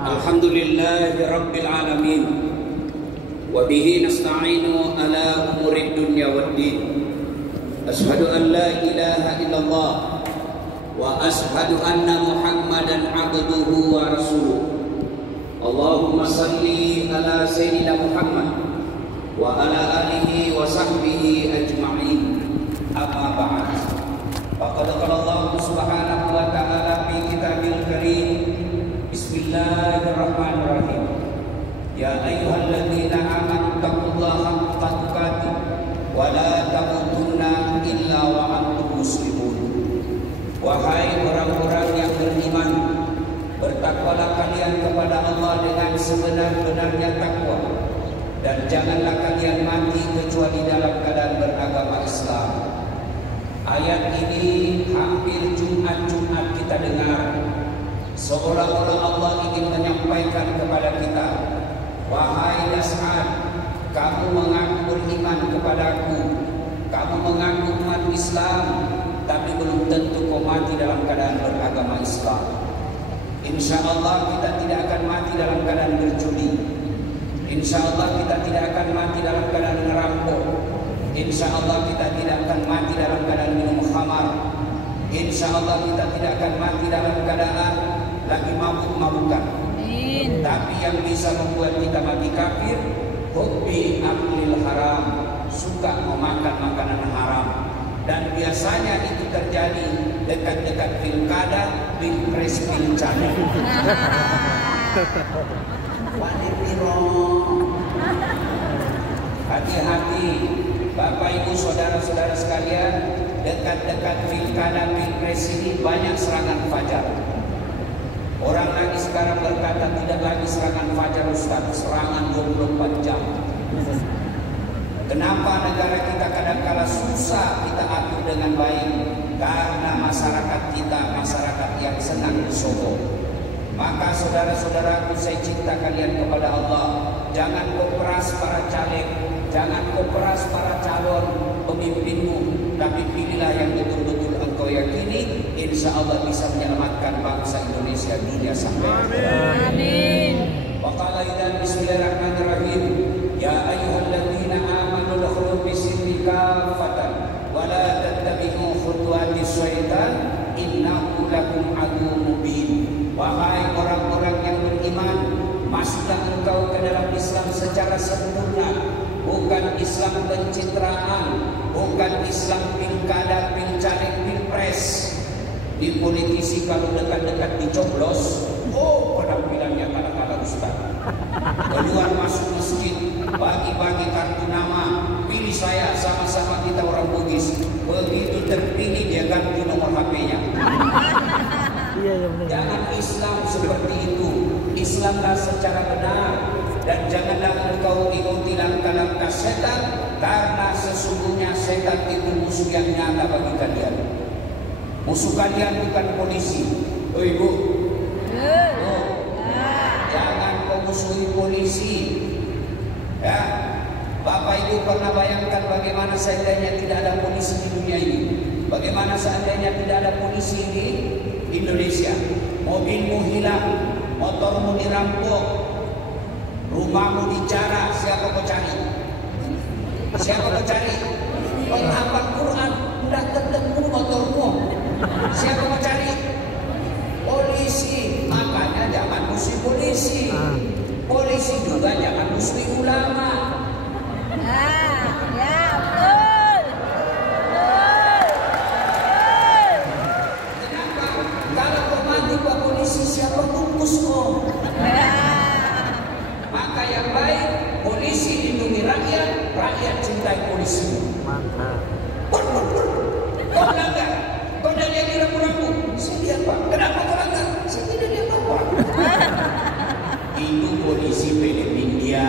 Alhamdulillah Rabbil Alamin. Wa bihi nasta'inu ala umurid dunya waddin. Ashhadu an la ilaha illallah wa ashhadu anna Muhammadan abduhu wa rasuluh. Allahumma salli ala Sayyidina Muhammad wa ala alihi wa sahbihi ajma'in. Amma ba'd. Faqad qala Allah subhanahu wa ta'ala fi kitabil karim. Bismillahirrahmanirrahim. Ya ayyuhalladzina amanu taqullaha haqqa tuqatih wa la tamutunna illa wa antum muslimun. Wahai orang-orang yang beriman, bertakwalah kalian kepada Allah dengan sebenar-benarnya takwa, dan janganlah kalian mati kecuali dalam keadaan beragama Islam. Ayat ini hampir Jumat-Jumat kita dengar, seolah-olah Allah ingin menyampaikan kepada kita, wahai Nas'ad, kamu mengaku beriman kepadaku, kamu mengaku umat Islam, tapi belum tentu kau mati dalam keadaan beragama Islam. Insya Allah kita tidak akan mati dalam keadaan berjudi. Insya Allah kita tidak akan mati dalam keadaan ngerampok. Insya Allah kita tidak akan mati dalam keadaan minum khamar. Insya Allah kita tidak akan mati dalam keadaan lagi mabuk-mabukan. Tapi yang bisa membuat kita mati kafir, hubbi aklil haram, suka memakan makanan haram. Dan biasanya itu terjadi dekat-dekat pilkada, pilpres, pilcaleg. Hati-hati Bapak Ibu saudara-saudara sekalian, dekat-dekat pilkada, pilpres ini banyak serangan fajar. Orang lagi sekarang berkata tidak lagi serangan fajar Ustaz, serangan 24 jam. Kenapa negara kita kadang-kala susah kita atur dengan baik? Karena masyarakat kita masyarakat yang senang disombong. Maka saudara-saudaraku, saya cinta kalian kepada Allah. Jangan kau peras para caleg, jangan kau peras para calon pemimpinmu, tapi pilihlah yang betul-betul engkau yakini, insya Allah bisa menyelamatkan bangsa Indonesia dunia sampai akhirat. Amin. Wa qala idzan bismillahirrahmanirrahim. Ya ayyuhalladzina amanu udkhulu bis-silmi kaffatan wa la tattabi'u khutuwatis syaitan innahu lakum aduwwun mubin. Wahai orang-orang yang beriman, masuklah engkau ke dalam Islam secara sempurna, bukan Islam pencitraan, bukan Islam pilkada, pilcaleg, pilpres. Di politisi kalau dekat-dekat dicoblos, oh penampilannya kala-kala Ustaz. Keluar masuk masjid, bagi-bagi kartu nama, pilih saya, sama-sama kita orang Bugis. Begitu terpilih dia ganti nomor HP-nya. Jangan Islam seperti itu. Islamlah secara benar, dan janganlah engkau ikuti langkah-langkah setan, karena sesungguhnya setan itu musuh yang nyata bagi kalian. Musuh kalian bukan polisi. Oh ibu, jangan kau musuhi polisi. Ya, Bapak Ibu pernah bayangkan bagaimana seandainya tidak ada polisi di dunia ini? Bagaimana seandainya tidak ada polisi di Indonesia? Mobilmu hilang, motormu dirampok, rumahmu dijarah, siapa kau cari? Siapa kau cari? Penghafal Quran, udah ketemu motormu. Siapa kau cari? Polisi. Makanya jangan musuh polisi. Polisi juga jangan musuh ulama. Ya, betul. Kenapa? Kalau kau mati ke polisi, siapa tungkus kau? Maka yang baik, polisi lindungi rakyat, rakyat cintai polisi. Kau melanggar, kau dah lihat ragu-ragu. Saya lihat Pak, kenapa kau langgar? Saya tidak lihat apa. Itu polisi Filipina,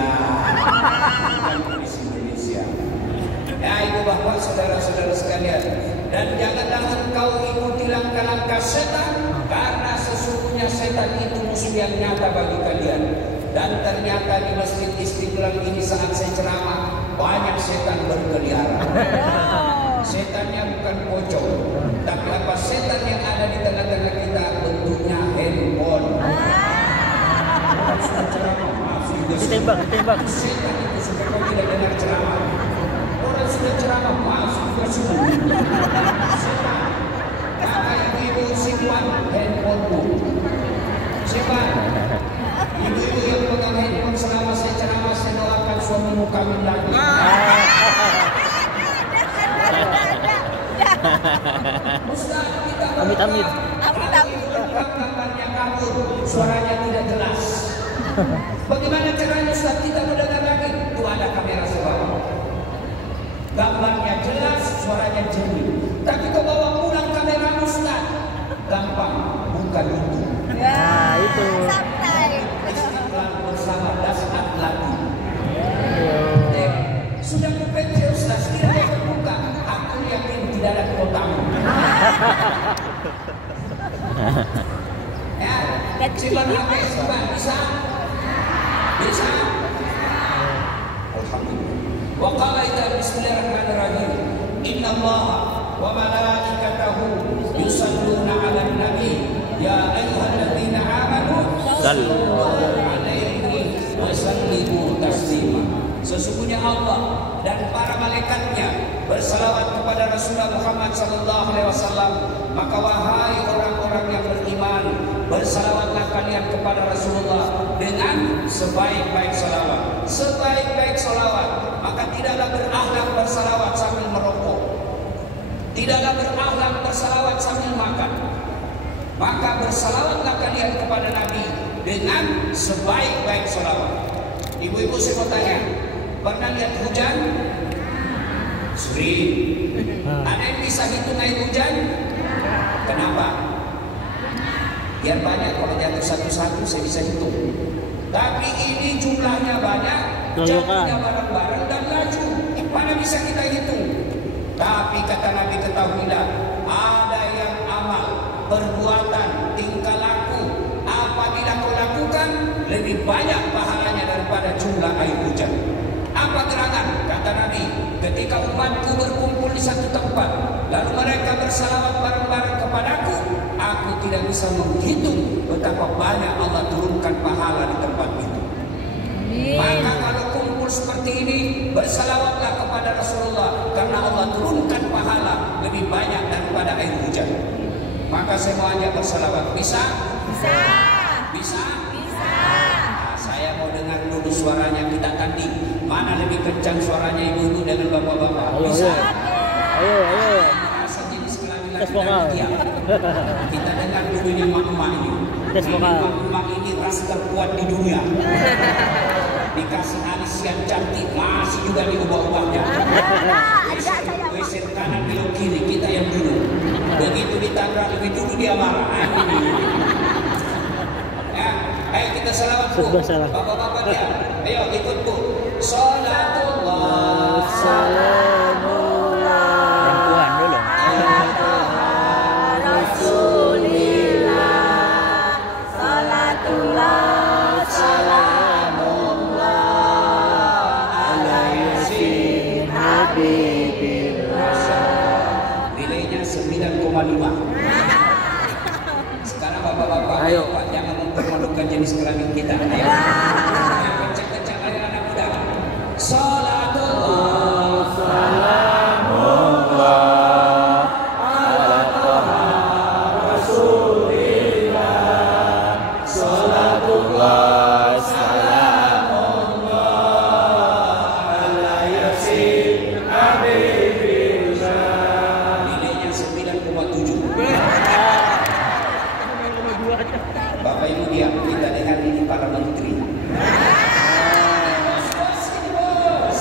bukan polisi Indonesia. Ya ibu bapak saudara-saudara sekalian, dan janganlah engkau ikuti langkah-langkah setan, karena sesungguhnya setan itu musuh yang nyata bagi kalian. Dan ternyata di Masjid Istiqlal ini saat saya ceramah, banyak setan berkeliaran. Setannya bukan pocong, tapi apa setan yang ada di tengah-tengah kita bentuknya handphone. Ditembak. Setan itu supaya kau tidak dengar ceramah. Orang sudah ceramah masuk ke sumur. Setan. Maka ibu simpan handphonemu. Simpan. Ibu-ibu yang pegang handphone selama saya ceramah, saya doakan suamimu kawin lagi. Ustaz, kita Amit. gambarnya kabur, suaranya tidak jelas. Bagaimana caranya Ustaz kita mendengar lagi? Itu ada kamera sebawah. Gambarnya jelas, suaranya jernih. Tapi kau bawa pulang kamera Ustaz, gampang, bukan itu. Nah, itu. Istiqlal bersama dasar lagi. Sudah kupece Ustaz, tidak ada terbuka. Aku yakin tidak ada kotamu. Ya, simpan HP, simpan. Bisa? Alhamdulillah. Wa qala idza bismillahirrahmanirrahim. Innallaha wa malaikatahu yusalluna 'alan nabi. Ya ayyuhalladzina amanu sallu 'alaihi wa sallimu taslima. Sesungguhnya Allah dan para malaikatnya bersalawat kepada Rasulullah Muhammad sallallahu alaihi wasallam. Maka wahai orang-orang yang beriman, bersalawatlah kalian kepada Rasulullah dengan sebaik-baik salawat. Sebaik-baik salawat. Maka tidaklah berakhlak bersalawat sambil merokok. Tidaklah berakhlak bersalawat sambil makan. Maka bersalawatlah kalian kepada Nabi dengan sebaik-baik salawat. Ibu-ibu saya mau tanya, pernah lihat hujan? Sering. Ada yang bisa hitung air hujan? Kenapa? Biar banyak, kalau jatuh satu-satu saya bisa hitung. Tapi ini jumlahnya banyak, jatuhnya bareng-bareng dan laju. Mana bisa kita hitung? Tapi kata Nabi, ketahuilah, ada yang amal, perbuatan, tingkah laku, apabila kau lakukan, lebih banyak pahalanya daripada jumlah air hujan. Apa gerangan? Kata Nabi, ketika umatku berkumpul di satu tempat, lalu mereka bersalawat bareng-bareng kepadaku, aku tidak bisa menghitung betapa banyak Allah turunkan pahala di tempat itu. Maka kalau kumpul seperti ini, bersalawatlah kepada Rasulullah, karena Allah turunkan pahala lebih banyak daripada air hujan. Maka saya mau ajak bersalawat. Bisa? Bisa. Bisa? Bisa. Nah, saya mau dengar dulu suaranya, kita tanding. Mana lebih kencang suaranya ibu-ibu dengan bapak-bapak? Bisa? Ayo. Merasa jenis kelamin laki-laki. Kita dengar dulu ini emak-emak ini. Emak-emak ini ras terkuat di dunia. Dikasih alis yang cantik, masih juga diubah-ubahnya. Geser kanan belok kiri, kita yang dulu. Begitu ditabrak lebih dulu dia marah. Ya, ayo kita salawat Bu. Bapak-bapak dia, ayo ikut Bu. Salatullah, salamullah. Perempuan dulu. Rasulillah, salatullah, salamullah, alaihi habibillah. Nilainya 9,5. Sekarang bapak-bapak, ayo Pak, jangan mempermalukan jenis kelamin kita. Ayo. Kencang-kencang ayo anak muda. Salatullah, salamullah, ala taha rasulillah. Salatullah, salamullah, ala yasin habibillah. Nilainya 9,7. Bapak Ibu diam, kita lihat ini para menteri. Bos,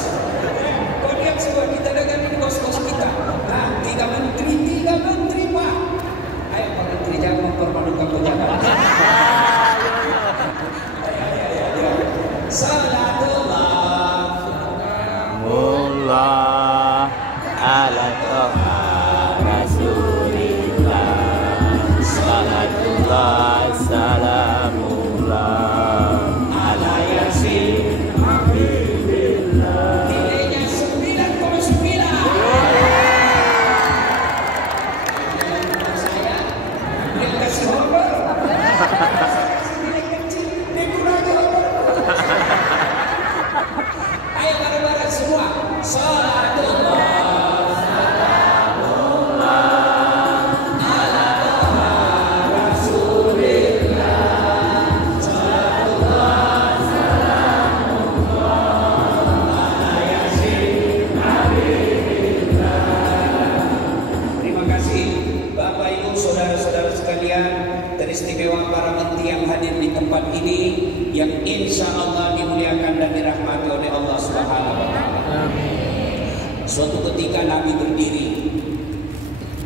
Suatu ketika Nabi berdiri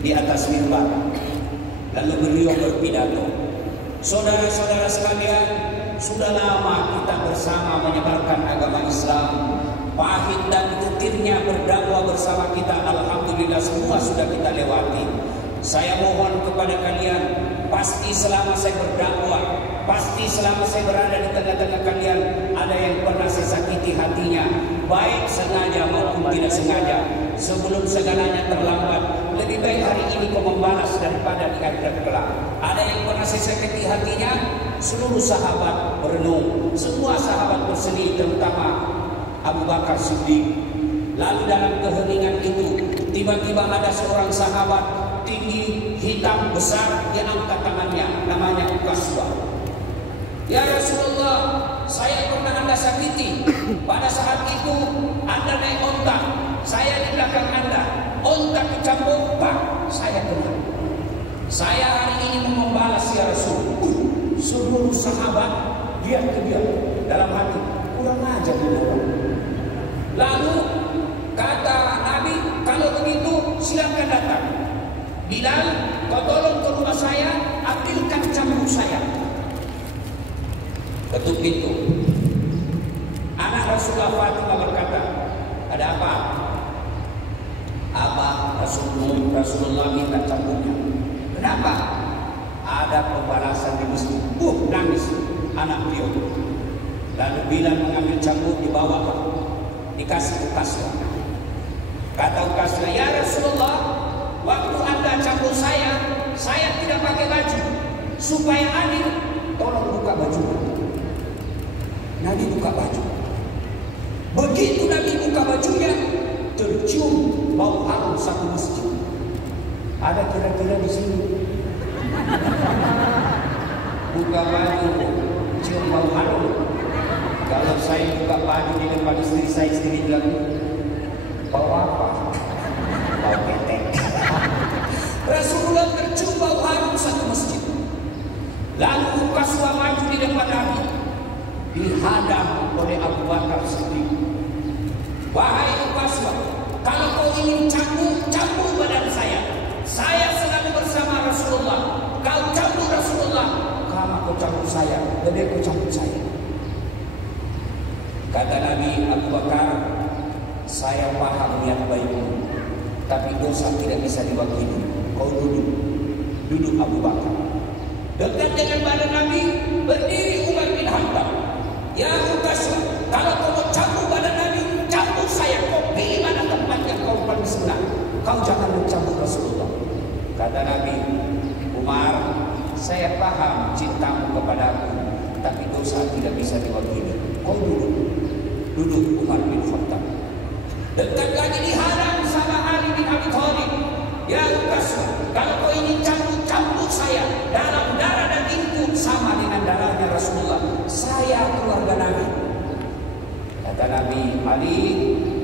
di atas mimbar, lalu beliau berpidato, saudara-saudara sekalian, sudah lama kita bersama menyebarkan agama Islam. Pahit dan getirnya berdakwah bersama kita, alhamdulillah semua sudah kita lewati. Saya mohon kepada kalian, pasti selama saya berdakwah, pasti selama saya berada di tengah-tengah kalian, ada yang pernah saya sakiti hatinya, baik sengaja maupun tidak sengaja. Sebelum segalanya terlambat, lebih baik hari ini kau membalas daripada di akhirat kelak. Ada yang pernah saya sakiti hatinya, seluruh sahabat berenung, semua sahabat bersedih, terutama Abu Bakar Siddiq. Lalu dalam keheningan itu, tiba-tiba ada seorang sahabat tinggi, hitam, besar, dia angkat tangannya, namanya Ukaswa. Ya Rasulullah, saya pernah Anda sakiti. Pada saat itu Anda naik onta, saya di belakang Anda, onta kecampur, Pak, saya kena. Saya hari ini mau membalas ya Rasul. Seluruh sahabat lihat ke dia dalam hati, kurang ajar dia orang. Lalu kata Nabi, kalau begitu silakan datang. Bilal, kau tolong ke rumah saya, ambilkan cambuk saya. Ketuk pintu. Anak Rasulullah Fatimah berkata, ada apa? Apa Rasulullah minta cambuknya? Kenapa? Ada pembalasan di masjid. Nangis anak beliau. Lalu Bilal mengambil cambuk, dibawa, dikasih Ukaswa. Kata Ukaswa, ya Rasulullah, waktu Anda cambuk saya tidak pakai baju, supaya adil, tolong buka baju. Nabi buka baju. Begitu Nabi buka bajunya, tercium bau harum satu masjid. Ada kira-kira di sini buka baju, cium bau harum. Kalau saya buka baju di depan istri saya, istri bilang, bau apa? Bau ketek. Rasulullah tercium bau harum satu masjid. Lalu Ukaswa maju di depan Nabi, dihadang oleh Abu Bakar Siddiq. Wahai Ukaswa, kalau kau ingin cambuk badan saya selalu bersama Rasulullah. Kau cambuk Rasulullah, kamu kau cambuk saya, lebih kau cambuk saya. Kata Nabi, Abu Bakar, saya paham niat baikmu, tapi dosa tidak bisa diwakili. Kau duduk Abu Bakar. Dekat dengan badan Nabi berdiri Umar bin Khattab. Ya Ukaswa, kalau kau mau cambuk badan Nabi, cambuk saya. Kau pilih mana tempat yang kau paling senang. Kau jangan mencambuk Rasulullah. Kata Nabi, Umar, saya paham cintamu kepadaku, tapi dosa tidak bisa diwakili. Kau duduk Umar bin Khattab. Dekat lagi dihadang sama Ali bin Abi Thalib. Ya Ukaswa, kalau kau ingin cambuk saya dalam darah dagingku sama dengan darahnya Rasulullah, saya keluarga Nabi. Kata Nabi, Ali,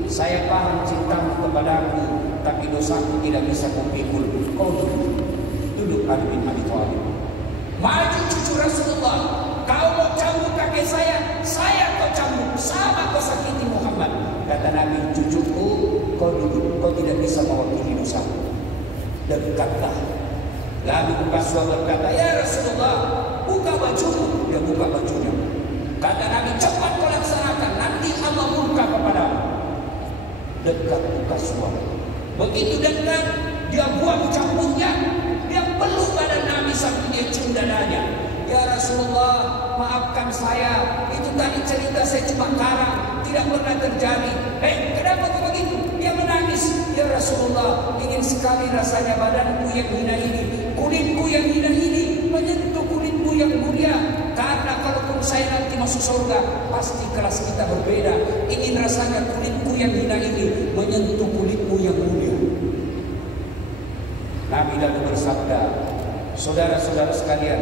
saya paham cintamu kepadaku, tapi dosaku tidak bisa kupikul. Kau duduk Ali bin Abi Thalib. Maju cucu Rasulullah, kau mau cambuk kakek saya kau cambuk, sama kau sakiti Muhammad. Kata Nabi, cucuku, kau duduk, kau tidak bisa mewakili dosaku. Dekatlah. Lalu Ukaswa berkata, ya Rasulullah, buka bajumu. Dia buka bajunya. Kata Nabi, cepat kau laksanakan, nanti Allah murka kepadamu. Dekat Ukaswa. Begitu dekat, dia buang cambuknya, dia peluk badan Nabi sambil dia cium dadanya. Ya Rasulullah, maafkan saya, itu tadi cerita saya cuma karang, tidak pernah terjadi. Kenapa kau begitu? Dia menangis. Ya Rasulullah, ingin sekali rasanya badanku yang hina ini, kulitku yang hina ini menyentuh kulitmu yang mulia. Karena kalaupun saya nanti masuk surga, pasti kelas kita berbeda. Ingin rasanya kulitku yang hina ini menyentuh kulitmu yang mulia. Nabi lalu bersabda, saudara-saudara sekalian,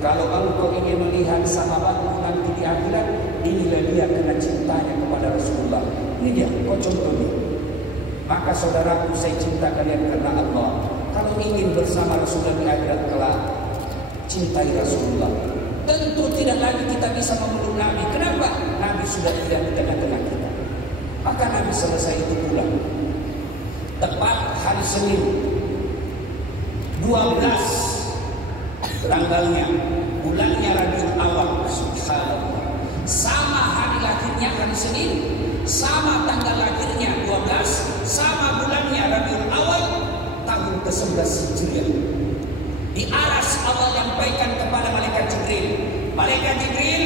kalau engkau ingin melihat sahabatmu nanti di akhirat, inilah dia kena cintanya kepada Rasulullah. Ini dia, kau contohnya. Maka saudaraku, saya cinta kalian karena Allah. Kalau ingin bersama Rasulullah di akhirat kelak, cintai Rasulullah. Tentu tidak lagi kita bisa memeluk Nabi. Kenapa? Nabi sudah tidak di tengah-tengah kita. Maka Nabi selesai itu pulang. tepat hari Senin 12 tanggalnya, bulannya Rabiul Awal. Subhanallah. Sama hari lahirnya hari Senin, sama tanggal lahirnya 12, sama bulannya Rabiul Awal tahun ke-11 Hijriah. Di aras Allah menyampaikan kepada malaikat Jibril, malaikat Jibril,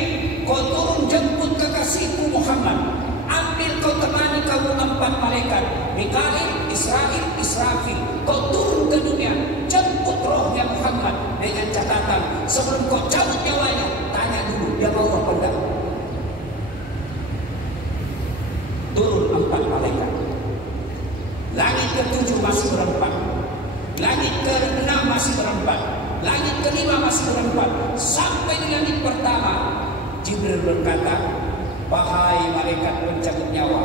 kau turun jemput kekasihku Muhammad, ambil kau temani kamu 4 malaikat, Mikail, Israil, Israfil, kau turun ke dunia, jemput rohnya Muhammad dengan catatan sebelum kau cabut nyawanya, tanya dulu dia mau apa enggak. Turun 4 malaikat. Langit ke-7 masih berempat, langit ke-6 masih berempat, langit ke-5 masih berempat, sampai di langit pertama. Jibril berkata, wahai malaikat pencabut nyawa,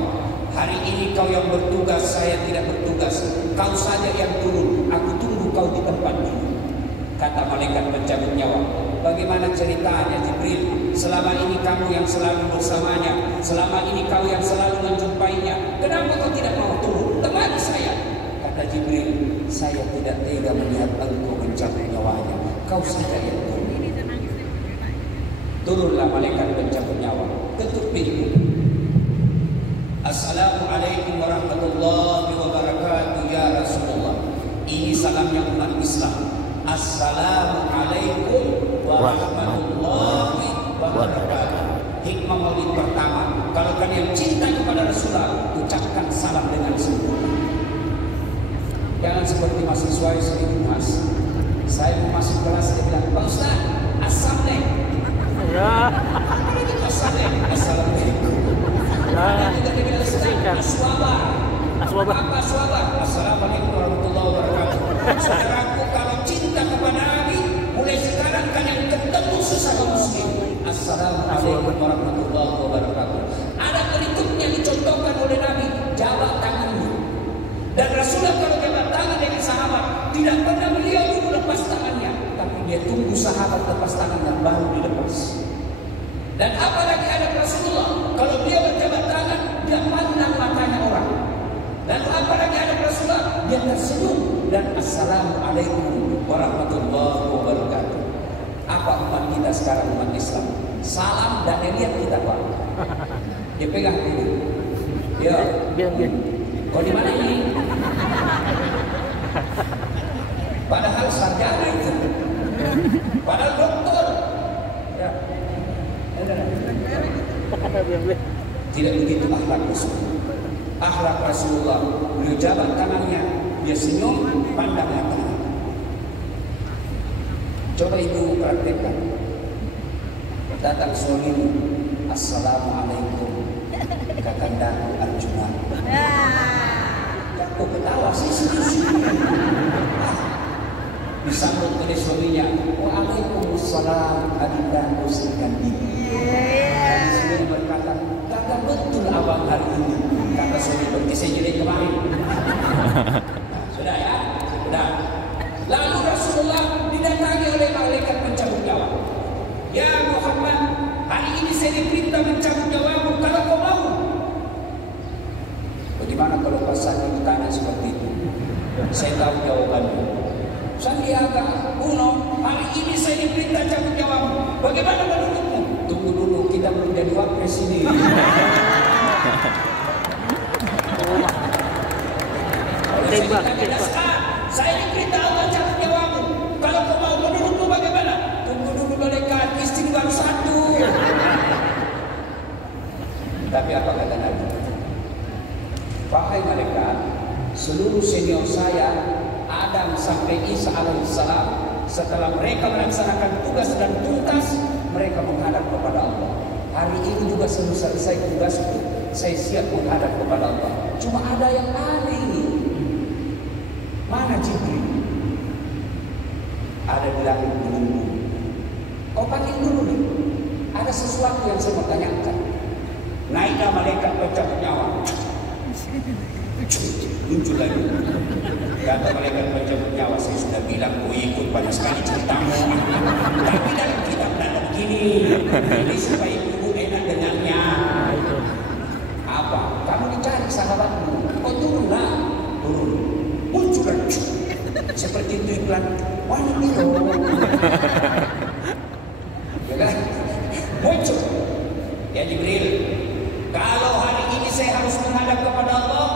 hari ini kau yang bertugas, saya tidak bertugas. Kau saja yang turun, aku tunggu kau di tempat ini. Kata malaikat pencabut nyawa, bagaimana ceritanya Jibril? Selama ini kamu yang selalu bersamanya, selama ini kau yang selalu menjumpainya, kenapa kau tidak mau turun? Temani saya. Kata Jibril, saya tidak tega melihat engkau mencabut nyawanya. Kau saja yang turun. Turunlah malaikat pencabut nyawa, ketuk pintu. Assalamualaikum warahmatullahi wabarakatuh ya Rasulullah. Ini salamnya umat Islam. Assalamualaikum warahmatullahi wabarakatuh. Hikmah maulid pertama, kalau kalian cinta kepada Rasulullah, ucapkan salam dengan sempurna. Jangan seperti mahasiswa sedikit mas. Saya mau masuk kelas, dia bilang, Pak Ustaz, assalamualaikum. Assalamualaikum. Ada juga dia bilang, aswabar. Apa aswabar? Assalamualaikum warahmatullahi wabarakatuh. Saudaraku, kalau cinta kepada Nabi, mulai sekarang kalian ketemu sesama muslim. Assalamualaikum warahmatullahi wabarakatuh. Ada berikutnya dicontohkan oleh Nabi, jabat tangannya. Dan Rasulullah kalau jabat tangan dengan sahabat, tidak pernah beliau dulu lepas tangannya, tapi dia tunggu sahabat lepas tangan dan baru dilepas. Dan apalagi ada Rasulullah, kalau dia berjabat tangan, dia pandang matanya orang. Dan apalagi ada Rasulullah, dia tersenyum dan assalamualaikum warahmatullahi wabarakatuh. Apa umat kita sekarang, umat Islam? Salam dan lihat kita Pak. Dia pegang dulu. Ya. Kau di mana ini? Padahal sarjana itu. Padahal doktor. Ya. Tidak begitu akhlak Rasulullah. Akhlak Rasulullah, beliau jabat tangannya, dia senyum, pandang matanya. Coba ibu praktekkan. Datang suamimu, assalamualaikum, kakandaku Arjuna. Kok ketawa sih? Disambut oleh suaminya, waalaikumsalam, adindaku Srikandi. Suami berkata, kata betul abang hari ini. Kata suami pergi saya jadi kemarin. Sudah ya? Sudah. Lalu Rasulullah didatangi oleh malaikat pencabut nyawa. Ya Muhammad, hari ini saya diperintah mencabut nyawamu kalau kau mau. Bagaimana kalau pasangan ditanya seperti itu? Saya tahu jawabannya. Sandiaga Uno, hari ini saya diperintah cabut nyawamu. Bagaimana menurutmu? Tunggu dulu, kita belum jadi wapres ini. Tembak. Saya diperintah Allah cabut nyawamu. Kalau kau mau, menurutmu bagaimana? Tunggu dulu malaikat, istri baru 1. Tapi apa kata Nabi? Wahai malaikat, seluruh senior saya, Adam sampai Isa alaihissalam, setelah mereka melaksanakan tugas dan tuntas, mereka menghadap kepada Allah. Hari ini juga selesai tugasku, saya siap menghadap kepada Allah. Cuma ada yang aneh ini. Mana Jibril? Ada di langit menunggu. Kau panggil dulu nih. Ada sesuatu yang saya mau tanyakan. Naiklah malaikat pencabut nyawa. Muncul lagi. Kata malaikat pencabut nyawa, saya sudah bilang kau ikut banyak sekali ceritamu. Tapi dalam kitab ada begini. Ini supaya ibu enak dengannya. Apa? Kamu dicari sahabatmu. Kau turunlah. turun, muncul lagi. Seperti itu iklan One Hero. Ya kan? Muncul. Ya Jibril, kalau hari ini saya harus menghadap kepada Allah,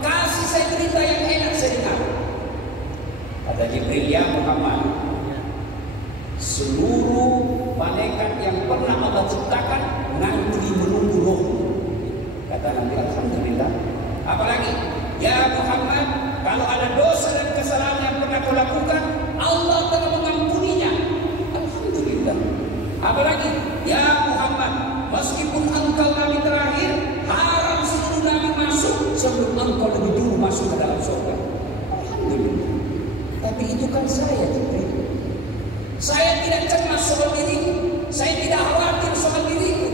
kasih saya berita yang enak saya dengar. Kata Jibril, ya Muhammad, seluruh malaikat yang pernah Allah ciptakan nanti menunggu roh. Kata Nabi, alhamdulillah. Apalagi, ya Muhammad, kalau ada dosa dan kesalahan yang pernah kau lakukan, Allah telah mengampuninya. Alhamdulillah. Apalagi, ya Muhammad, meskipun engkau nabi terakhir, haram seluruh nabi masuk sebelum engkau lebih dulu masuk ke dalam surga. Alhamdulillah. Tapi itu kan saya, Jibril. Saya tidak cemas soal diriku. Saya tidak khawatir soal diriku.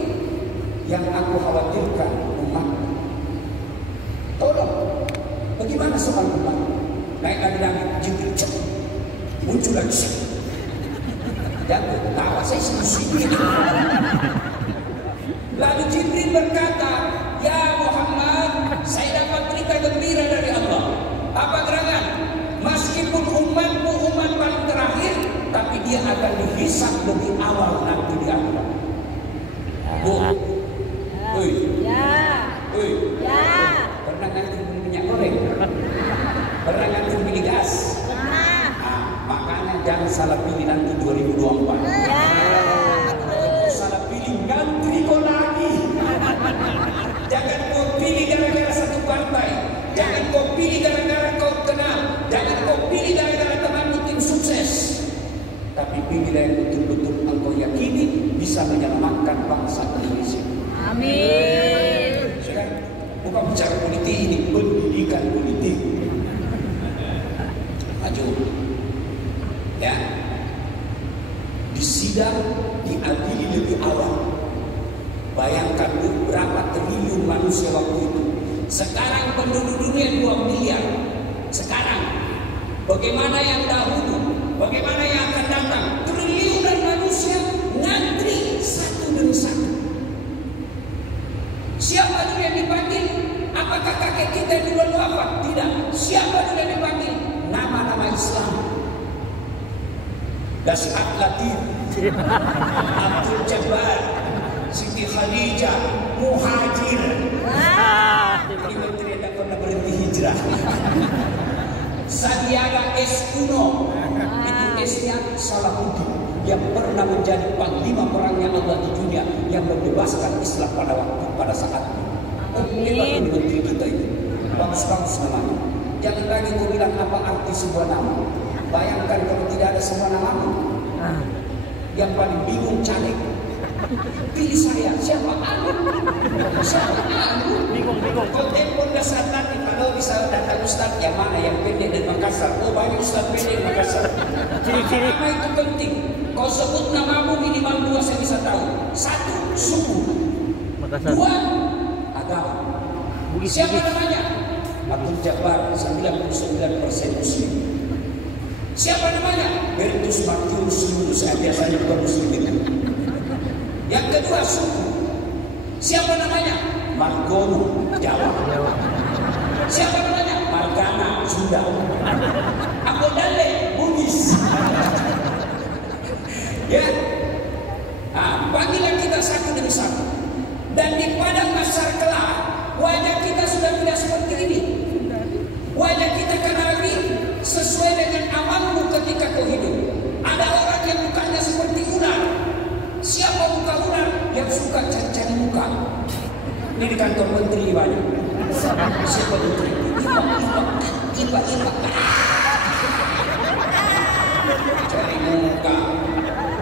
Yang aku khawatirkan umat. Tolong, bagaimana soal umat? Naik Nabi Jibril muncul lagi. Jangan ketawa, saya sendiri. Lalu Jibril berkata, ya Muhammad, saya dapat berita gembira dari Allah. Apa gerangan? Meskipun umatmu umat paling terakhir, tapi dia akan dihisab lebih awal nanti di akhirat. Bu, pernah ngantung beli minyak goreng? Pernah ngantung beli gas? Makanya jangan salah pilih nanti 2024. Salah pilih ngantri kau lagi. Jangan kau pilih gara-gara satu partai. Jangan kau pilih gara-gara kau kenal. Jangan kau pilih gara-gara temanmu tim sukses. Tapi pilihlah yang betul-betul engkau yakini bisa menyelamatkan bangsa Indonesia. Amin. Sekarang bukan bicara politik ini, pendidikan politik. Maju. Ya. Di sidang diadili lebih awal. Bayangkan berapa triliun manusia waktu itu. Sekarang penduduk dunia 2 miliar. Sekarang bagaimana yang dahulu? Bagaimana yang akan datang? Triliunan manusia ngantri satu demi satu. Siapa dulu yang dipanggil? Apakah kakek kita yang duluan wafat? Tidak. Siapa dulu yang dipanggil? Nama-nama Islam. Das'at Latif, Abdul Jabbar, Siti Khadijah, Muhajir. Ini menteri yang tak pernah berhenti hijrah. Sandiaga S. Uno, itu S-nya Salahuddin, yang pernah menjadi panglima perangnya Allah di dunia, yang membebaskan Islam pada saat itu. Hebat menteri kita itu. Bagus-bagus namanya. Jangan lagi kau bilang apa arti sebuah nama. Bayangkan kalau tidak ada sebuah namamu. Yang paling bingung caleg. Pilih saya, siapa Anu? Siapa Anu? Bingung. Kau telepon dasar nanti, kalau bisa datang Ustaz yang mana, yang pendek dan Makassar. Oh banyak Ustaz pendek Makassar. Nama itu penting. Kau sebut namamu minimal 2 saya bisa tahu. 1, suku. 2, agama. Siapa namanya? Abdul Jabbar, 99% Muslim. Siapa namanya? Bertus Martinus Yunus, saya biasanya bukan Muslim itu. Yang kedua suku. Siapa namanya? Margono, Jawa. Siapa namanya? Margana, Sunda. Akodale, Bugis. Ya. Panggillah kita satu demi satu. Dan di padang mahsyar kelak, wajah kita sudah tidak seperti ini. Wajah kita kenali sesuai dengan amalmu ketika kau hidup. Ada orang yang mukanya seperti ular. Siapa muka ular? Yang suka cari-cari muka. Ini di kantor menteri banyak. Siapa menteri? Iba. Cari muka.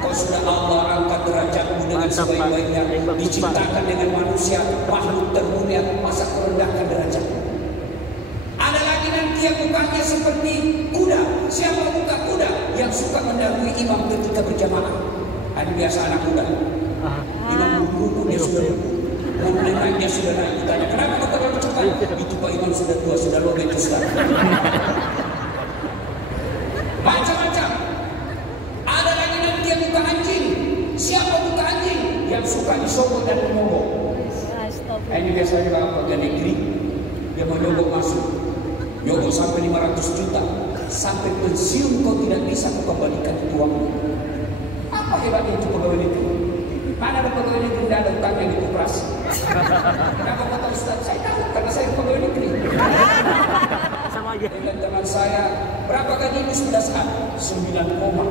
Kau sudah Allah angkat derajatmu dengan sebaik-baiknya. Diciptakan dengan manusia, makhluk termulia. Masa kau rendahkan derajatmu? Ada lagi nanti yang mukanya seperti kuda. Siapa muka kuda? Yang suka mendahului imam ketika berjamaah. Ada biasa anak muda. Imam ruku dia sudah naik, dia sudah naik. Ditanya, kenapa kau terlalu cepat? Itu Pak Imam sudah tua, sudah lobet Ustaz. Macam-macam. Ada lagi nanti yang muka anjing. Siapa muka anjing? Yang suka disogok dan memogok. Ini biasanya kalau kerja negeri, dia mau nyogok masuk. Nyogok sampai 500 juta, sampai pensiun kau tidak bisa kembalikan itu uangmu. Apa hebatnya itu pegawai negeri? Mana ada pegawai negeri tidak ada utang yang dikoperasi? Kenapa kata Ustaz? Saya tahu karena saya pegawai negeri. Sama aja. Dengan teman saya, berapa gajimu sudah saat? 9 koma.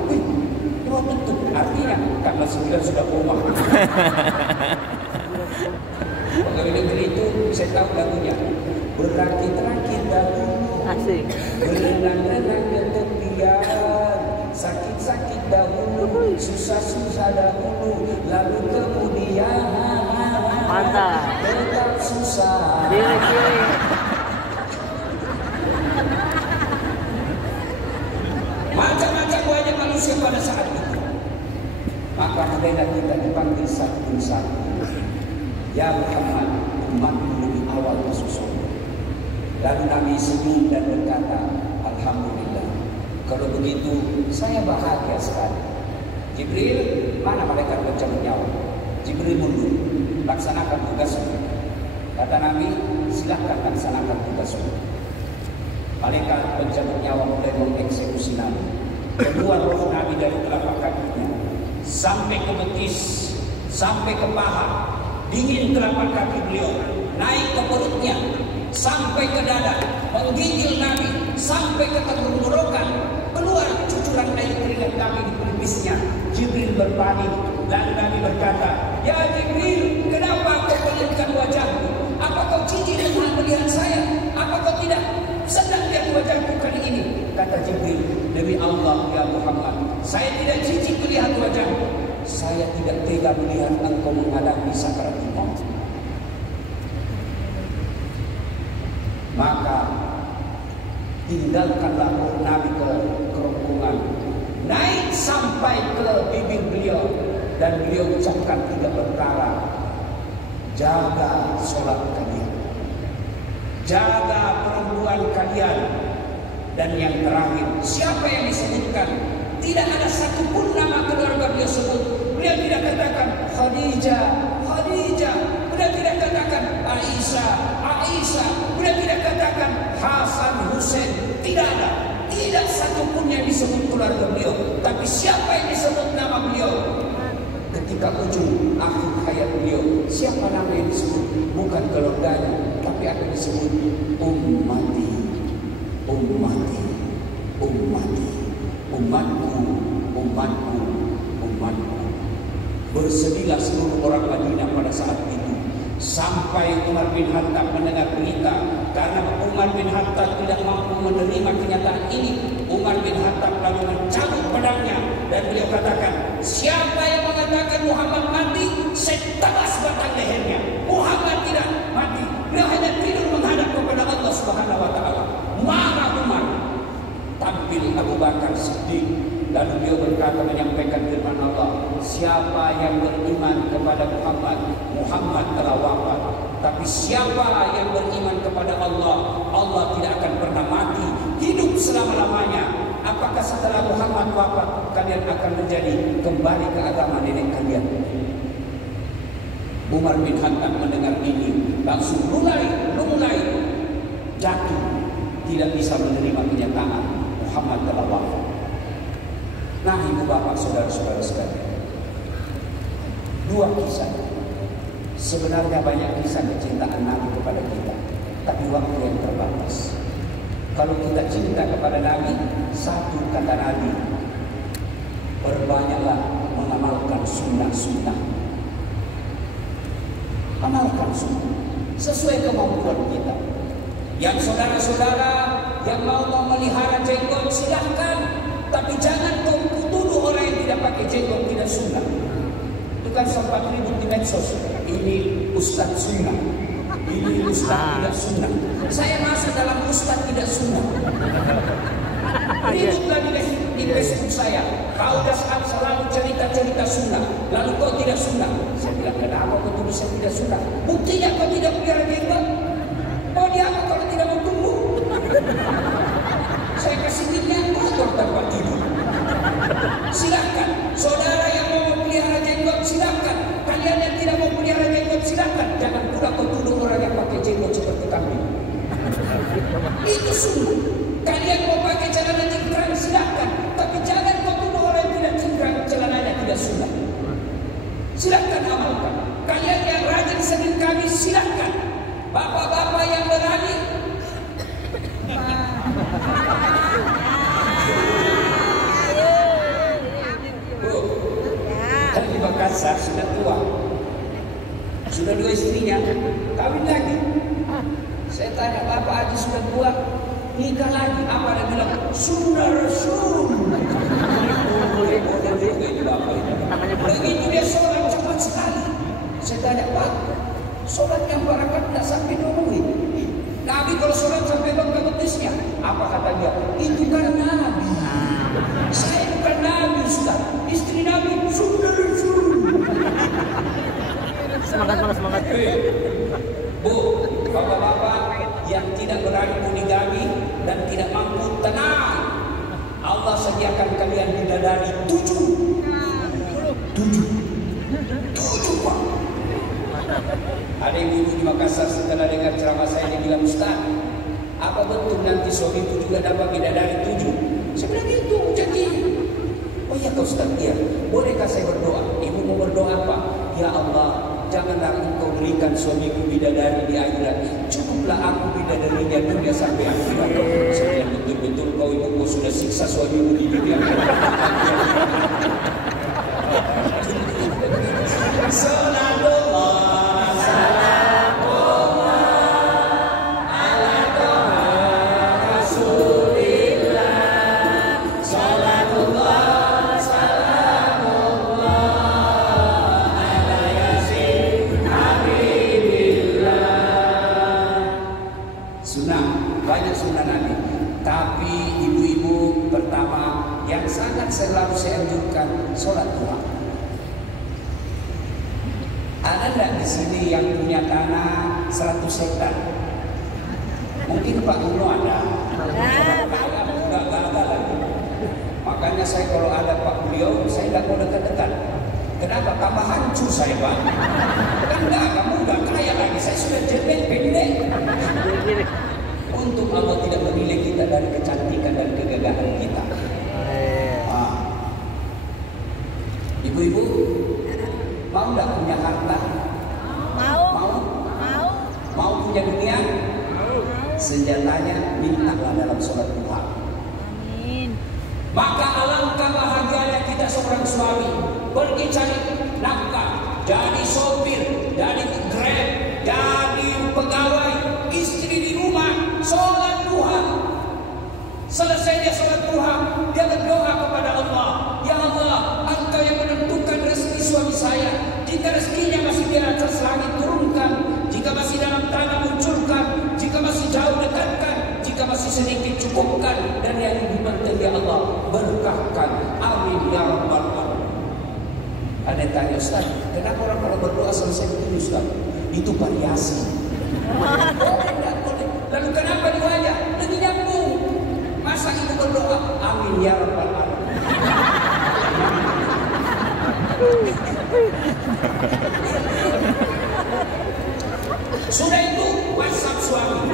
Oh tentu, artinya karena 9 sudah koma. Pegawai negeri itu saya tahu lagunya. Berakit-rakit dahulu, Asik. berenang-renang ke tepian, sakit-sakit dahulu, susah-susah dahulu, lalu kemudian Mantap. tetap susah. Diri. Macam-macam banyak manusia pada saat itu. Maka hendaknya kita dipanggil satu persatu. Ya Muhammad, umatmu lebih awal masuk surga. Lalu Nabi senyum dan berkata, Alhamdulillah. Kalau begitu, saya bahagia sekali. Jibril, mana malaikat pencabut nyawa? Jibril mundur, laksanakan tugasmu. Kata Nabi, silahkan laksanakan tugasmu. Malaikat pencabut nyawa mulai mengeksekusi Nabi. Keluar roh Nabi dari telapak kakinya, sampai ke betis, sampai ke paha. Dingin telapak kaki beliau, naik ke perutnya, sampai ke dada, menggigil Nabi, sampai ke tenggorokan, keluar cucuran air keringat Nabi di pelipisnya. Jibril berpaling, lalu Nabi berkata, Ya Jibril, kenapa kau pelitkan wajahku? Apa kau jijik dengan melihat saya? Apa kau tidak sedang lihat wajahku kali ini? Kata Jibril, demi Allah ya Muhammad, saya tidak jijik melihat wajahmu. Saya tidak tega melihat engkau menghadapi sakaratul maut. Maka tinggalkanlah roh Nabi ke kerongkongan, naik sampai ke bibir beliau, dan beliau ucapkan 3 perkara. Jaga sholat kalian, jaga perempuan kalian, dan yang terakhir, siapa yang disebutkan? Tidak ada satupun nama keluarga beliau sebut. Beliau tidak katakan Khadijah, Khadijah. Beliau tidak katakan Aisyah, Aisyah. Beliau tidak katakan Hasan, Husain. Tidak ada. Tidak satupun yang disebut keluarga beliau. Tapi siapa yang disebut nama beliau? Ketika ujung akhir hayat beliau, siapa nama yang disebut? Bukan keluarganya, tapi akan disebut ummati, ummati, ummati. Umatku, umatku, umatku. Bersedihlah seluruh orang Madinah pada saat itu. Sampai Umar bin Khattab mendengar berita. Karena Umar bin Khattab tidak mampu menerima kenyataan ini, Umar bin Khattab lalu mencabut pedangnya. Dan beliau katakan, siapa yang mengatakan Muhammad mati, saya tabas batang lehernya. Muhammad tidak mati. Beliau hanya tidur menghadap kepada Allah Subhanahu wa Ta'ala. Marah Umar. Tampil Abu Bakar Siddiq, lalu beliau berkata menyampaikan firman Allah, siapa yang beriman kepada Muhammad, Muhammad telah wafat. Tapi siapa yang beriman kepada Allah, Allah tidak akan pernah mati, hidup selama-lamanya. Apakah setelah Muhammad wafat kalian akan menjadi kembali ke agama nenek kalian? Umar bin Khattab mendengar ini langsung lunglai jatuh, tidak bisa menerima kenyataan Muhammad telah wafat. Nah, ibu bapak saudara-saudara sekalian, 2 kisah. Sebenarnya banyak kisah kecintaan Nabi kepada kita, tapi waktu yang terbatas. Kalau kita cinta kepada Nabi, 1 kata Nabi, perbanyaklah mengamalkan sunnah-sunnah. Amalkan sunnah sesuai kemampuan kita. Yang saudara-saudara yang mau memelihara jenggot silahkan, tapi jangan kau tuduh orang yang tidak pakai jenggot tidak sunnah. Itu kan sempat ribut di medsos. Ini ustaz sunnah, ini ustaz tidak sunnah. Saya masuk dalam ustaz tidak sunnah. Ribut lagi di Facebook saya. Kau dah selalu cerita-cerita sunnah, lalu kau tidak sunnah. Saya bilang, kenapa kau tuduh saya tidak sunnah? Buktinya kau tidak pelihara jenggot. Oh dia apa kalau tidak mau tumbuh? Saya kasih minyak kotor tanpa tidur. Silakan, saudara yang mau memelihara jenggot silakan. Kalian yang tidak mau memelihara jenggot silakan. Jangan pula kau tuduh orang yang pakai jenggot seperti kambing. Itu sunnah. Kalian mau pakai celana cingkrang silakan, tapi jangan kau tuduh orang yang tidak cingkrang celananya tidak sunnah. Silakan amalkan. Kalian yang rajin Senin Kamis silakan. Bapak-bapak yang berani kan di Makassar sudah tua, sudah 2 istrinya, kawin lagi. Saya tanya, Bapak Haji sudah tua, nikah lagi? Apa dia bilang? Sunnah Rasul. Begitu dia sholat cepat sekali. Saya tanya, Pak, sholat yang barakat tidak sampai 2 menit. Nabi kalau sholat sampai bangga betisnya. Apa kata dia? Itu kan Nabi. Saya bukan Nabi, Ustaz. Istri Nabi sunnah Rasul. Semangat. Bu, bapak-bapak yang tidak berani poligami dan tidak mampu, tenang. Allah sediakan kalian bidadari 7 Pak. Ada ibu di Makassar setelah dengar ceramah saya, dia bilang, Ustaz, apa betul nanti suamiku juga dapat bidadari 7? Saya bilang itu jadi. Oh iya kau Ustaz, iya. Bolehkah saya berdoa? Ibu mau berdoa apa? Ya Allah, janganlah engkau berikan suamiku bidadari di akhirat. Cukuplah aku bidadarinya dunia sampai akhirat. Saya bilang betul-betul kau ibu kau sudah siksa suamimu di dunia. Banyak sunnah Nabi. Tapi ibu-ibu pertama yang sangat selalu saya anjurkan, sholat duha. Ada enggak di sini yang punya tanah 100 hektar? Mungkin Pak Uno ada. Enggak ada lagi. Makanya saya kalau ada Pak beliau, saya enggak mau dekat-dekat. Kenapa? Tambah hancur saya, Pak. Enggak, kamu udah kaya lagi. Saya sudah jelek pendek. Untuk Allah tidak menilai kita dari kecantikan dan kegagahan kita. Ibu-ibu, mau nggak punya harta? Mau punya dunia? Senjatanya mintalah dalam sholat duha. Amin. Maka alangkah bahagianya kita seorang suami pergi cari nafkah, jadi sopir, jadi grab, jadi pegawai, istri di rumah, sholat duha. Selesai dia sholat duha, dia berdoa kepada Allah, ya Allah, Engkau yang menentukan rezeki suami saya. Jika rezekinya masih di atas langit, turunkan. Jika masih dalam tanah, munculkan. Jika masih jauh, dekatkan. Jika masih sedikit, cukupkan. Dan yang lebih penting, ya Allah, berkahkan. Amin ya rabbal alamin. Ada yang tanya, Ustaz, kenapa orang kalau berdoa selesai begini, Ustaz? Itu variasi. Lalu kenapa doanya lebih nyambung? Masa itu berdoa amin ya rabbal alamin. Sudah itu WhatsApp suami,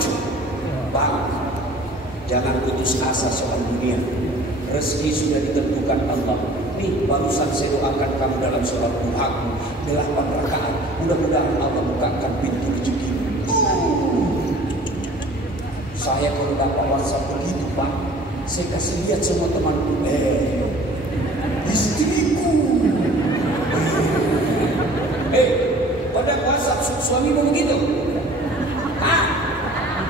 Bang, jangan putus asa soal dunia. Rezeki sudah ditentukan Allah. Nih barusan saya doakan kamu dalam sholat duha 8 rakaat. Mudah-mudahan Allah bukakan pintu rezeki. Saya kalau dapat WhatsApp begitu, Pak, saya kasih lihat semua temanku. Istriku. Pada WhatsApp suamimu begitu?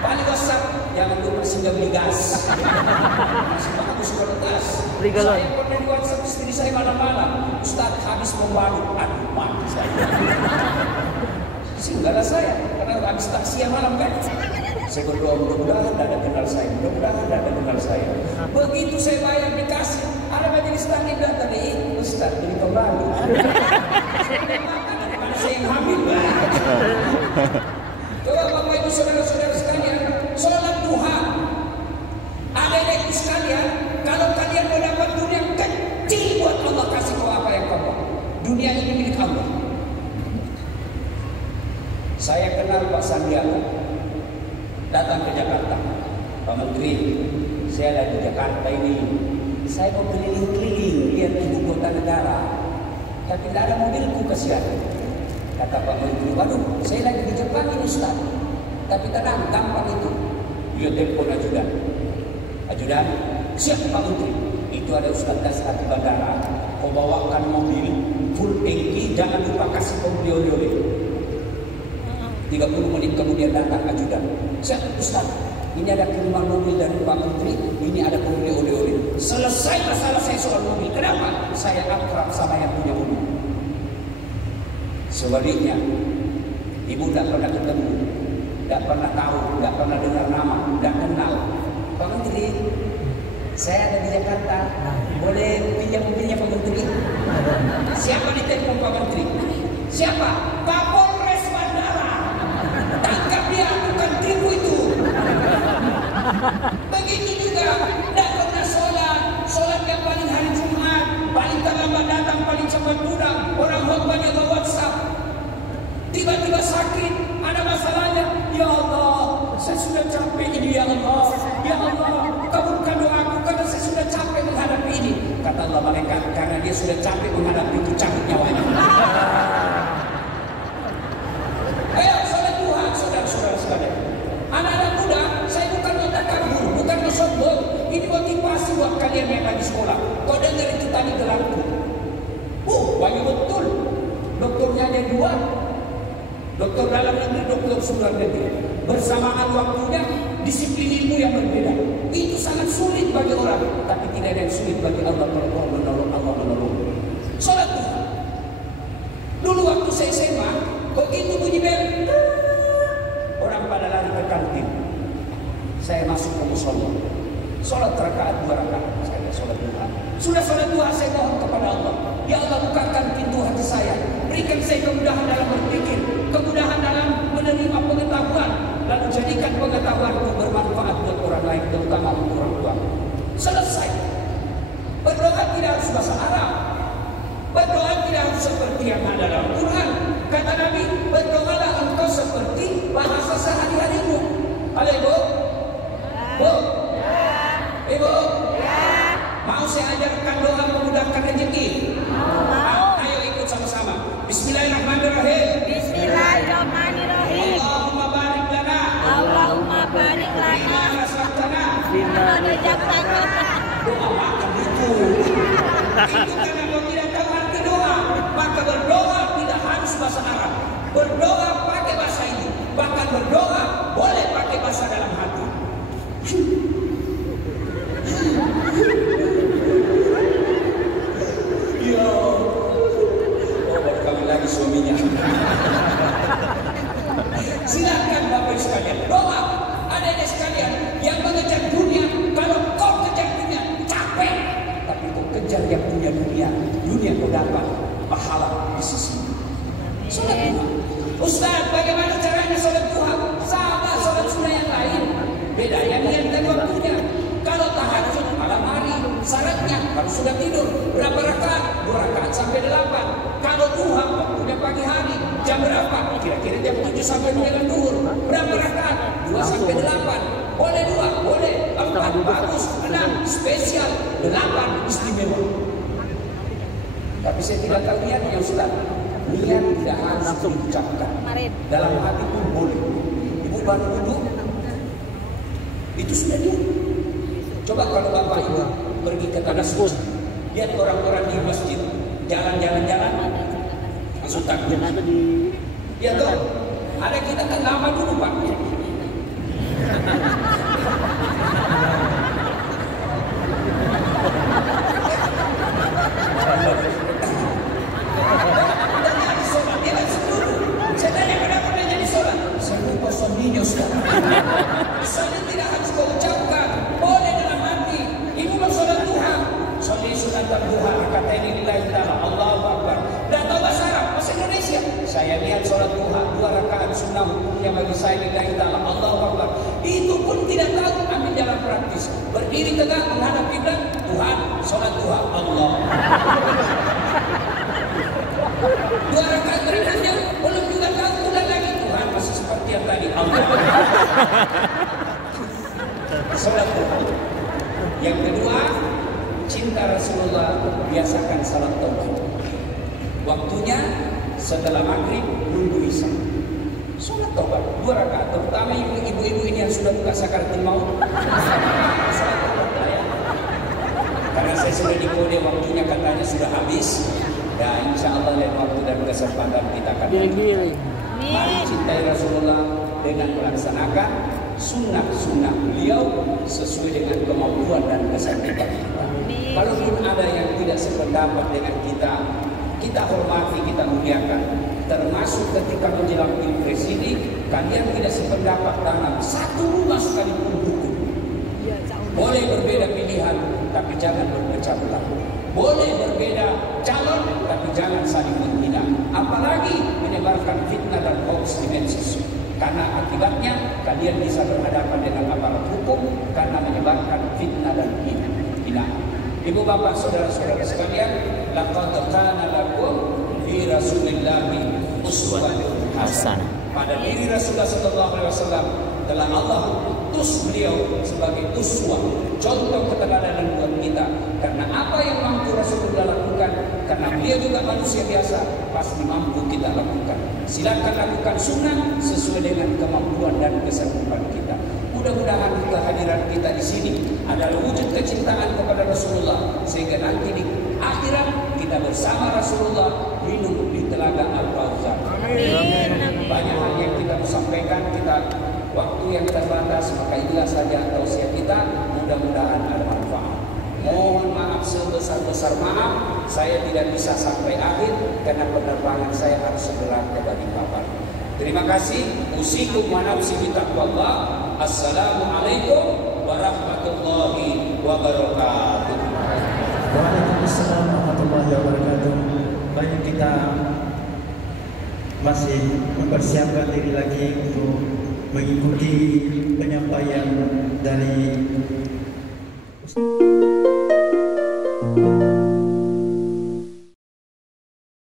Paling WhatsApp, jangan lupa singgah beli gas. Masih bagus kalau gas. Saya pernah di WhatsApp istri saya malam-malam, Ustaz habis membalut. Aduh, mati saya. Singgahlah saya, karena habis takziah malam kan. Saya berdoa mudah-mudahan ada kenal saya, mudah-mudahan ada kenal saya. Begitu saya bayar dikasih, ada majelis taklim datang nih, Ustaz beli kembali. Mana saya yang hamil. Coba Bapak Ibu saudara-saudara sekalian, sholat duha. Adik-adikku sekalian, kalau kalian mau dapat dunia kecil buat Allah, kasih kau apa yang kau mau. Dunia ini milik Allah. Saya kenal Pak Sandiaga, datang ke Jakarta. Pak Menteri, saya lagi di Jakarta ini. Saya mau keliling-keliling lihat ibu kota negara, tapi tidak ada mobilku, kasihan. Kata Pak Menteri, waduh, saya lagi di Jepang ini Ustaz. Tapi tenang, gampang itu. Dia telepon ajudan. Ajudan, siap Pak Menteri. Itu ada Ustaz Dasar di bandara. Kau bawakan mobil full tangki, jangan lupa kasih pembeli oleh-oleh. 30 menit kemudian datang ajudan. Siap Ustaz. Ini ada kiriman mobil dari Pak Menteri, ini ada pembeli oleh-oleh. Selesai masalah saya soal mobil. Kenapa? Saya akrab sama yang punya mobil. Sebaliknya, ibu tidak pernah ketemu, tidak pernah tahu, tidak pernah dengar nama, tidak kenal. Pak Menteri, saya ada di Jakarta, boleh pinjam mobilnya Pak Menteri? Siapa di telepon Pak Menteri? Siapa? Pak Polres Bandara. Tangkap dia, bukan tipu itu. Begitu juga, tidak pernah sholat yang paling hari Jumat, paling terlambat datang, paling cepat pulang, orang khotbahnya ke WhatsApp. Tiba-tiba sakit, ada masalahnya. Ya Allah, saya sudah capek ini ya Allah. Ya Allah, kabulkan doaku karena saya sudah capek menghadapi ini. Kata Allah, malaikat, karena dia sudah capek menghadapi itu, cabut nyawanya. Ayo sholat Tuhan, saudara-saudara sekalian. Anak-anak muda, saya bukan minta kabur, bukan bersombong. Ini motivasi buat kalian yang lagi sekolah. Kau dengar itu tadi gelarku. Banyak betul. Doktornya ada 2. Doktor dalam negeri, doktor luar negeri. Bersamaan waktunya, disiplin ilmu yang berbeda. Itu sangat sulit bagi orang, tapi tidak ada yang sulit bagi Allah kalau Allah menolong. Allah menolong. Sholat Tuhan. Dulu waktu saya SMA, begitu bunyi bel, orang pada lari ke kantin. Saya masuk ke musola. Sholat rakaat 2 rakaat. Saya sholat Tuhan. Sudah sholat Tuhan, saya mohon kepada Allah. Ya Allah, bukakan pintu hati saya. Berikan saya kemudahan dalam berpikir, kemudahan dalam menerima pengetahuan, lalu jadikan pengetahuan itu bermanfaat buat orang lain, terutama untuk orang tua. Selesai. Berdoa tidak harus bahasa Arab. Berdoa tidak harus seperti yang ada dalam Quran. Kata Nabi, berdoalah engkau seperti bahasa sehari-harimu. Halo Ibu? Bu? Ibu? Mau saya ajarkan doa memudahkan rezeki? Ayo ikut sama-sama. Bismillahirrahmanirrahim. Bismillahirrahmanirrahim. Allahumma barik lana. Allahumma barik lana. Bima razaqtana. Doa makan itu. Itu karena kalau tidak tahu arti doa, maka berdoa tidak harus bahasa Arab. Berdoa pakai bahasa ini. Bahkan berdoa boleh pakai bahasa dalam hati. Ya, baru kawin lagi suaminya. Silakan Bapak sekalian doa. Adanya sekalian yang mengejar dunia. Kalau kau kejar dunia capek, tapi kau kejar yang punya dunia. Dunia kau dapat pahala di sisi. Sholat duha. Ustaz, bagaimana caranya sholat duha? Sama sholat sunnah yang lain. Bedanya niat dan waktunya. Kalau tahajud malam hari, syaratnya harus sudah tidur. Berapa rakaat? 2 rakaat sampai 8. Kalau duha waktunya pagi hari, jam berapa? Kira-kira jam 7 sampai 9 duhur. Berapa rakaat? 2 sampai 8. Boleh 2, boleh 4, bagus, 6, spesial, 8, istimewa. Tapi saya tidak tahu niatnya Ustaz. Niat tidak harus diucapkan. Dalam hati pun boleh. Ibu baru duduk, itu sudah niat. Coba kalau Bapak Ibu pergi ke tanah suci, lihat orang-orang di masjid jalan-jalan langsung takbir. Ya toh, ada kita kan lama dulu Pak. Saya tanya kenapa dia jadi sholat? Saya lupa sondinya sekarang. Sholat tidak harus kau ucapkan, boleh dalam hati. Ibu mau sholat duha, sholat sunat duha, kata ini lillahi ta'ala, Allahu Akbar. Dan tahu bahasa Arab, bahasa Indonesia. Saya lihat sholat duha 2 rakaat sunnah hukumnya bagi saya lillahi ta'ala, Allahu Akbar. Itu pun tidak tahu, ambil jalan praktis. Berdiri tegak menghadap kiblat, Tuhan, sholat duha, Allah. 2 rakaat berikutnya belum juga tahu, udah lagi Tuhan masih seperti yang tadi, Allah. Salat duha. Yang kedua, cinta Rasulullah, biasakan salat tauhid. Waktunya setelah maghrib nunggu isya. Salat taubat 2 rakaat. Terutama ibu-ibu ini yang sudah buka sakaratul maut. Salat taubat ya. Karena saya sudah dikode waktunya katanya sudah habis. Dan insya Allah lain waktu dan kesempatan kita akan mari cintai Rasulullah dengan melaksanakan sunnah-sunnah beliau sesuai dengan kemampuan dan kesanggupan kita. Kalaupun ada yang tidak sependapat dengan kita, kita hormati, kita muliakan. Termasuk ketika menjelang pilpres ini, kalian tidak sependapat dalam satu rumah sekalipun hukum. Boleh berbeda pilihan, tapi jangan berpecah belah. Boleh berbeda calon, tapi jangan saling menghina. Apalagi menyebarkan fitnah dan hoax di medsos. Karena akibatnya kalian bisa berhadapan dengan aparat hukum karena menyebarkan fitnah dan hina. Ibu bapak saudara-saudara sekalian, laqad kana lakum fi Rasulillahi uswatun hasanah. Pada diri Rasulullah sallallahu alaihi wasallam telah Allah utus beliau sebagai uswah, contoh keteladanan buat kita. Karena apa yang mampu Rasulullah lakukan, karena beliau juga manusia biasa, pasti mampu kita lakukan. Silakan lakukan sunnah sesuai dengan kemampuan dan kesanggupan kita. Mudah-mudahan kehadiran kita di sini adalah wujud kecintaan kepada Rasulullah, sehingga nanti di akhirat kita bersama Rasulullah minum di telaga Al-Kautsar. Banyak hal yang kita mau sampaikan, waktu yang terbatas, maka inilah saja tausiah kita. Mudah-mudahan ada manfaat. Mohon maaf sebesar-besar maaf, saya tidak bisa sampai akhir karena penerbangan saya harus segera ke Balikpapan. Terima kasih. Usikum wa nafsi bitaqwallah. Assalamualaikum warahmatullahi wabarakatuh. Waalaikumsalam warahmatullahi wabarakatuh. Banyak kita masih mempersiapkan diri lagi untuk mengikuti penyampaian dari